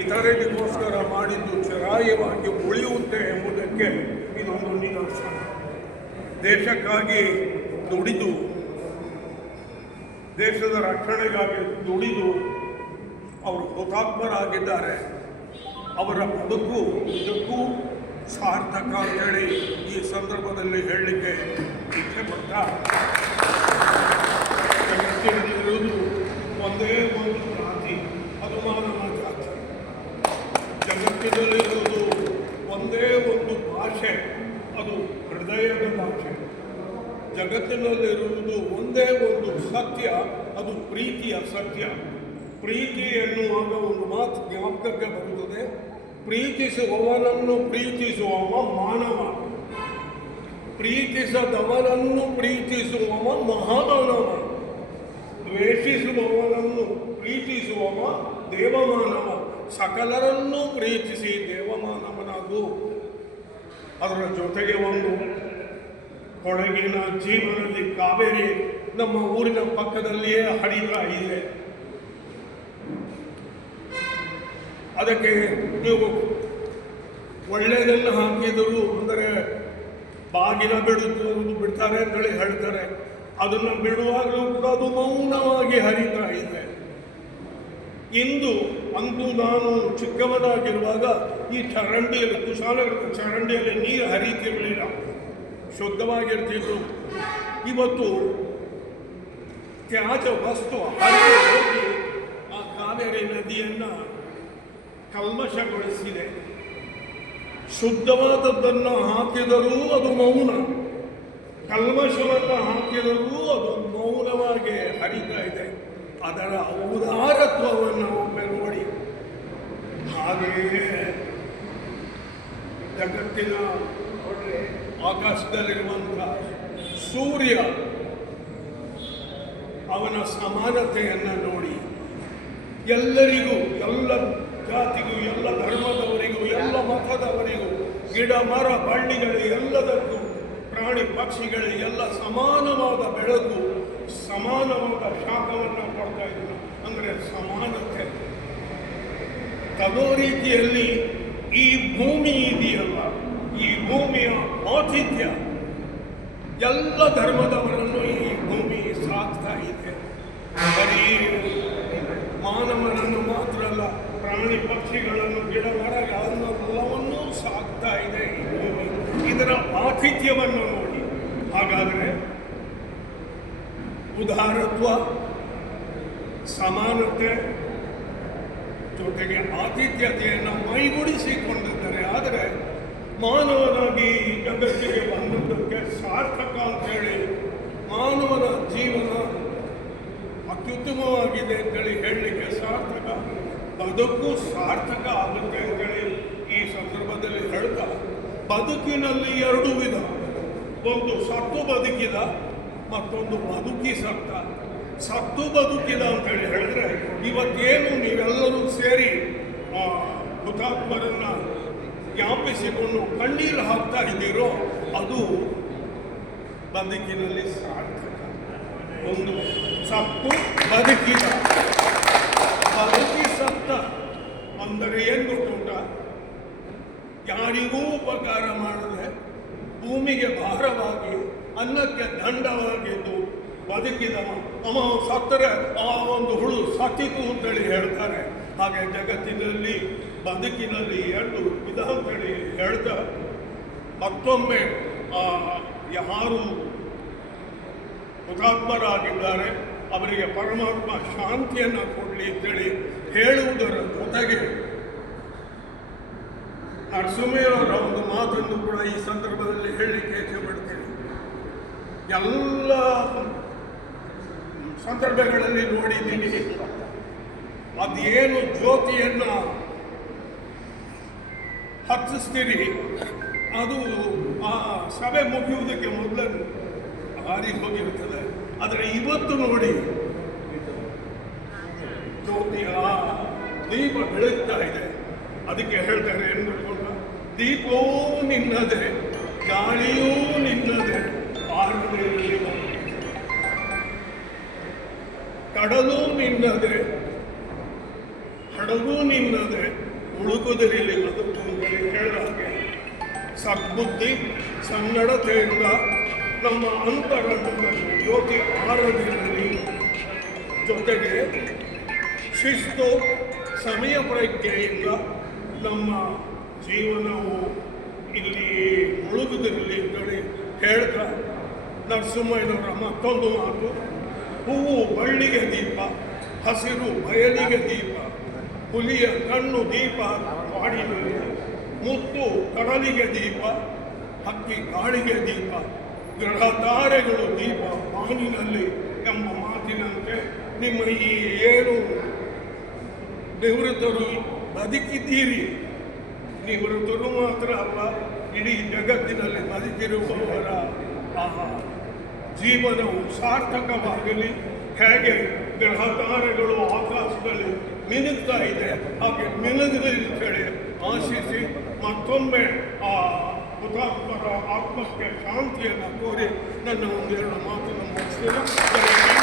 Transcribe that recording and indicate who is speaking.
Speaker 1: ಇತರರಿಗೋಸ್ಕರ ಮಾಡಿದ್ದು ಚರಾಯವಾಗಿ ಉಳಿಯುತ್ತೆ ಎಂಬುದಕ್ಕೆ ಇದೊಂದು ನಿದರ್ಶನ. ದೇಶಕ್ಕಾಗಿ ದುಡಿದು, ದೇಶದ ರಕ್ಷಣೆಗಾಗಿ ದುಡಿದು ಅವರು ಹುತಾತ್ಮರಾಗಿದ್ದಾರೆ. ಅವರ ಬದುಕು ನಿಜಕ್ಕೂ ಸಾರ್ಥಕ ಅಂತೇಳಿ ಈ ಸಂದರ್ಭದಲ್ಲಿ ಹೇಳಲಿಕ್ಕೆ ಇಚ್ಛೆ ಪಟ್ಟ ಜಗತ್ತಿನಲ್ಲಿರುವುದು ಒಂದೇ ಒಂದು ಜಾತಿ ಅದು ಮಾನವ ಜಾತಿ ಜಗತ್ತಿನಲ್ಲಿರುವುದು ಒಂದೇ ಒಂದು ಭಾಷೆ ಅದು ಹೃದಯದ ಭಾಷೆ ಜಗತ್ತಿನಲ್ಲಿರುವುದು ಒಂದೇ ಒಂದು ಸತ್ಯ, ಅದು ಪ್ರೀತಿಯ ಸತ್ಯ. ಪ್ರೀತಿ ಎನ್ನುವಾಗ ಒಂದು ಮಾತು ಜ್ಞಾಪಕಕ್ಕೆ ಬರುತ್ತದೆ. ಪ್ರೀತಿಸುವವನನ್ನು ಪ್ರೀತಿಸುವವ ಮಾನವ. ಪ್ರೀತಿಸದವನನ್ನು ಪ್ರೀತಿಸುವವ ಮಹಾಮಾನವ. ದ್ವೇಷಿಸುವವನನ್ನು ಪ್ರೀತಿಸುವವ ದೇವಮಾನವ. ಸಕಲರನ್ನೂ ಪ್ರೀತಿಸಿ ದೇವಮಾನವನಾಗು. ಅದರ ಜೊತೆಗೆ ಒಂದು ಕೊಡಗಿನ ಜೀವನದಲ್ಲಿ ಕಾವೇರಿ ನಮ್ಮ ಊರಿನ ಪಕ್ಕದಲ್ಲಿಯೇ ಹರಿತಾ ಇದೆ. ಅದಕ್ಕೆ ನೀವು ಒಳ್ಳೆಯದನ್ನು ಹಾಕಿದರು ಅಂದರೆ ಬಾಗಿಲ ಬಿಡುವುದು ಬಿಡ್ತಾರೆ ಅಂತೇಳಿ ಹೇಳ್ತಾರೆ. ಅದನ್ನು ಬಿಡುವಾಗಲೂ ಕೂಡ ಅದು ಮೌನವಾಗಿ ಹರಿತಾ ಇದೆ. ಇಂದು ಅಂದು ನಾನು ಚಿಕ್ಕವನಾಗಿರುವಾಗ ಈ ಚರಂಡಿಯಲ್ಲಿ ಕುಶಾಲನಗರದ ಚರಂಡಿಯಲ್ಲಿ ನೀರು ಹರಿತಿರಲಿಲ್ಲ. ಶುದ್ಧವಾಗಿರ್ತಿದ್ರು. ಇವತ್ತು ತ್ಯಾಜ ವಸ್ತು ಹೋಗಿ ಆ ಕಾವೇರಿ ನದಿಯನ್ನು ಕಲ್ಮಶಗೊಳಿಸಿದೆ. ಶುದ್ಧವಾದದ್ದನ್ನು ಹಾಕಿದರೂ ಅದು ಮೌನ. ಕಲ್ಮಶವನ್ನು ಹಾಕಿದರೂ ಅದು ಮೌನವಾಗಿ ಹರಿತಾ ಇದೆ. ಅದರ ಔದಾರತ್ವವನ್ನು ಒಮ್ಮೆ ನೋಡಿ. ಹಾಗೆಯೇ ಜಗತ್ತಿನ ಆಕಾಶದಲ್ಲಿರುವಂಥ ಸೂರ್ಯ ಅವನ ಸಮಾನತೆಯನ್ನು ನೋಡಿ ಎಲ್ಲರಿಗೂ, ಎಲ್ಲ ಜಾತಿಗೂ, ಎಲ್ಲ ಧರ್ಮದವರಿಗೂ, ಎಲ್ಲ ಮತದವರಿಗೂ, ಗಿಡ, ಮರ ಬಳ್ಳಿಗಳು ಎಲ್ಲದಕ್ಕೂ, ಪ್ರಾಣಿ, ಪಕ್ಷಿಗಳಿಗೆ ಎಲ್ಲ ಸಮಾನವಾದ ಬೆಳಕು, ಸಮಾನವಾದ ಶಾಖವನ್ನು ಕೊಡ್ತಾ ಇದ್ದರು ಅಂದರೆ ಸಮಾನತೆ. ತಗೋ ರೀತಿಯಲ್ಲಿ ಈ ಭೂಮಿ ಇದೆಯಲ್ಲ ಈ ಭೂಮಿಯ ಆತಿಥ್ಯ ಎಲ್ಲ ಧರ್ಮದವರನ್ನು ಈ ಭೂಮಿ ಸಾಕ್ತಾ ಇದೆ. ಬರೀ ಮಾನವನನ್ನು ಮಾತ್ರ ಅಲ್ಲ, ಪ್ರಾಣಿ ಪಕ್ಷಿಗಳನ್ನು, ಗಿಡ ಮರಗಳನ್ನೆಲ್ಲವನ್ನೂ ಸಾಕ್ತಾ ಇದೆ ಈ ಭೂಮಿ. ಇದರ ಆತಿಥ್ಯವನ್ನು ನೋಡಿ. ಹಾಗಾದರೆ ಉದಾರತ್ವ, ಸಮಾನತೆ ಜೊತೆಗೆ ಆತಿಥ್ಯತೆಯನ್ನು ಮೈಗೂಡಿಸಿಕೊಂಡಿದ್ದಾರೆ. ಆದರೆ ಮಾನವನಾಗಿ ಈ ಜಗತ್ತಿಗೆ ಬಂದದ್ದಕ್ಕೆ ಸಾರ್ಥಕ ಅಂತೇಳಿ ಮಾನವನ ಜೀವನ ಅತ್ಯುತ್ತಮವಾಗಿದೆ ಅಂತೇಳಿ ಹೇಳಲಿಕ್ಕೆ ಸಾರ್ಥಕ. ಬದುಕು ಸಾರ್ಥಕ ಆಗುತ್ತೆ ಅಂತೇಳಿ ಈ ಸಂದರ್ಭದಲ್ಲಿ ಹೇಳ್ತಾ, ಬದುಕಿನಲ್ಲಿ ಎರಡು ವಿಧ. ಒಂದು ಸತ್ತು ಬದುಕಿದ, ಮತ್ತೊಂದು ಬದುಕಿ ಸತ್ತ. ಸತ್ತು ಬದುಕಿದ ಅಂತೇಳಿ ಹೇಳಿದ್ರೆ ಇವತ್ತೇನು ನೀವೆಲ್ಲರೂ ಸೇರಿ ಹುತಾತ್ಮರನ್ನು ಜ್ಞಾಪಿಸಿಕೊಂಡು ಕಣ್ಣೀರು ಹಾಕ್ತಾ ಇದ್ದೀರೋ, ಅದು ಬದುಕಿನಲ್ಲಿ ಸಾರ್ಥಕ. ಒಂದು ಸತ್ತು ಬದುಕಿದ. ಬದುಕಿ ಸತ್ತ ಅಂದರೆ ಏನು ಗೊತ್ತುಂಟ? ಯಾರಿಗೂ ಉಪಕಾರ ಮಾಡದೆ ಭೂಮಿಗೆ ಭಾರವಾಗಿ, ಅನ್ನಕ್ಕೆ ದಂಡವಾಗಿದ್ದು ಬದುಕಿದ ಅವ ಸತ್ತರೆ ಆ ಒಂದು ಹುಳು ಸತ್ತಿತು ಅಂತೇಳಿ ಹೇಳ್ತಾರೆ. ಹಾಗೆ ಜಗತ್ತಿನಲ್ಲಿ ಬದುಕಿನಲ್ಲಿ ಎರಡು ವಿಧ ಹೇಳ್ದ ಮತ್ತೊಮ್ಮೆ ಯಾರು ಹುತಾತ್ಮರಾಗಿದ್ದಾರೆ ಅವರಿಗೆ ಪರಮಾತ್ಮ ಶಾಂತಿಯನ್ನು ಕೊಡಲಿ ಅಂತೇಳಿ ಹೇಳುವುದರ ಜೊತೆಗೆ ನರಸಿಂಹಯ್ಯವರ ಒಂದು ಮಾತನ್ನು ಕೂಡ ಈ ಸಂದರ್ಭದಲ್ಲಿ ಹೇಳಲಿಕ್ಕೆ ಮಾಡ್ತೇನೆ ಎಲ್ಲ ಸಂದರ್ಭಗಳಲ್ಲಿ ನೋಡಿದ್ದೀನಿ, ಅದೇನು ಜ್ಯೋತಿಯನ್ನು ಹತ್ತಿಸ್ತೀರಿ. ಅದು ಆ ಸಭೆ ಮುಗಿಯುವುದಕ್ಕೆ ಮೊದಲು ಹಾರಿ ಹೋಗಿರುತ್ತದೆ. ಆದರೆ ಇವತ್ತು ನೋಡಿ ದೀಪ ಬೆಳಗ್ತಾ ಇದೆ. ಅದಕ್ಕೆ ಹೇಳ್ತಾರೆ, ಏನು ಮಾಡ್ಕೊಂಡ ದೀಪವೂ ನಿನ್ನದೆ, ಗಾಳಿಯೂ ನಿನ್ನದೆ ಆರ್ಮಿಯಲ್ಲಿ ಕಡಲು ನಿನ್ನದೆ, ಹಡಗು ನಿನ್ನದೆ ಉಳುಕುದಿರಲಿ ಅದು ಸದ್ಬುದ್ಧಿ, ಸನ್ನಡತೆಯಿಂದ ನಮ್ಮ ಅಂತರಂಗದಲ್ಲಿ ಜ್ಯೋತಿ ಆರೋಗ್ಯದಲ್ಲಿ ಜೊತೆಗೆ ಶಿಸ್ತು, ಸಮಯ ಪ್ರಜ್ಞೆಯಿಂದ ನಮ್ಮ ಜೀವನವು ಇಲ್ಲಿ ಮುಳುಗುದಿರಲಿ ಅಂತೇಳಿ ಹೇಳ್ತಾ, ನರಸಿಂಹಯ್ಯನವರ ಮತ್ತೊಂದು ಮಾತು, ಹೂವು ಬಳ್ಳಿಗೆ ದೀಪ, ಹಸಿರು ಬಯಲಿಗೆ ದೀಪ, ಹುಲಿಯ ಕಣ್ಣು ದೀಪ ಕಾಡಿನಲ್ಲಿ ಮುತ್ತು ಕಡಲಿಗೆ ದೀಪ, ಹಕ್ಕಿ ಗಾಳಿಗೆ ದೀಪ, ಗ್ರಹ ತಾರೆಗಳು ದೀಪ ಬಾನಿನಲ್ಲಿ ಎಂಬ ಮಾತಿನಂತೆ ನಿಮ್ಮ ಈ ಏನು ನಿವೃತ್ತರು ಬದುಕಿದ್ದೀರಿ? ನಿವೃತ್ತರು ಮಾತ್ರ ಅಲ್ಲ, ಇಡೀ ಜಗತ್ತಿನಲ್ಲಿ ಬದುಕಿರುವವರ ಆ ಜೀವನವು ಸಾರ್ಥಕವಾಗಲಿ, ಹೇಗೆ ಗ್ರಹ ತಾರೆಗಳು ಆಕಾಶದಲ್ಲಿ ಮಿನುಗ್ತಾ ಇದೆ, ಹಾಗೆ ಮಿನುಗಲಿ ಅಂತೇಳಿ ಆಶಿಸಿ ಮತ್ತೊಮ್ಮೆ ಆ ಹುತಾತ್ಮರ ಆತ್ಮಕ್ಕೆ ಶಾಂತಿಯನ್ನು ಕೋರಿ ನನ್ನ ಒಂದೆರಡು ಮಾತನ್ನು ಮುಗಿಸ್ತೇನೆ.